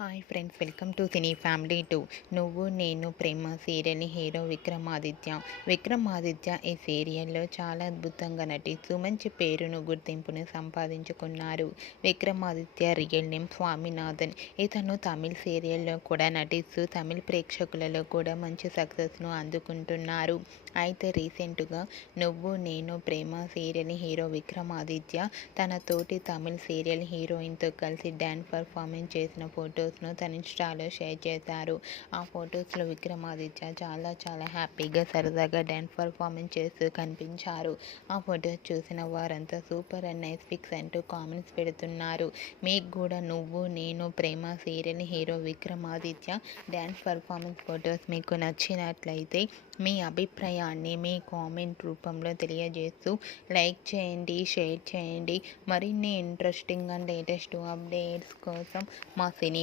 Hi friends welcome to cine family two Nuvvu Nenu Prema serial hero Vikramaditya. Vikramaditya ఈ సీరియల్లో చాలా అద్భుతంగా నటిస్తూ మంచి పేరును గుర్తింపును సంపాదించుకున్నారు. Vikramaditya real name Swaminathan. ఇతను తమిళ్ సీరియల్లో కూడా నటిస్తూ తమిళ్ ప్రేక్షకులలో కూడా మంచి సక్సెస్ను అందుకుంటున్నారు. అయితే రీసెంట్గా నువ్వు నేను ప్రేమ సీరియల్ హీరో విక్రమాదిత్య తన తోటి తమిళ్ సీరియల్ హీరోయిన్తో కలిసి డ్యాన్స్ పర్ఫార్మెన్స్ చేసిన ఫోటో ఫొటోస్ను తన ఇన్స్టాలో షేర్ చేశారు. ఆ ఫొటోస్లో విక్రమాదిత్య చాలా చాలా హ్యాపీగా సరదాగా డ్యాన్స్ పర్ఫార్మెన్స్ చేస్తూ కనిపించారు. ఆ ఫొటోస్ చూసిన వారంతా సూపర్ అండ్ నైస్ పిక్స్ అంటూ కామెంట్స్ పెడుతున్నారు. మీకు కూడా Nuvvu Nenu Prema serial hero Vikramaditya dance performance photos మీకు నచ్చినట్లయితే మీ అభిప్రాయాన్ని మీ కామెంట్ రూపంలో తెలియజేస్తూ లైక్ చేయండి షేర్ చేయండి. మరిన్ని ఇంట్రెస్టింగ్ అండ్ లేటెస్ట్ అప్డేట్స్ కోసం మా సినీ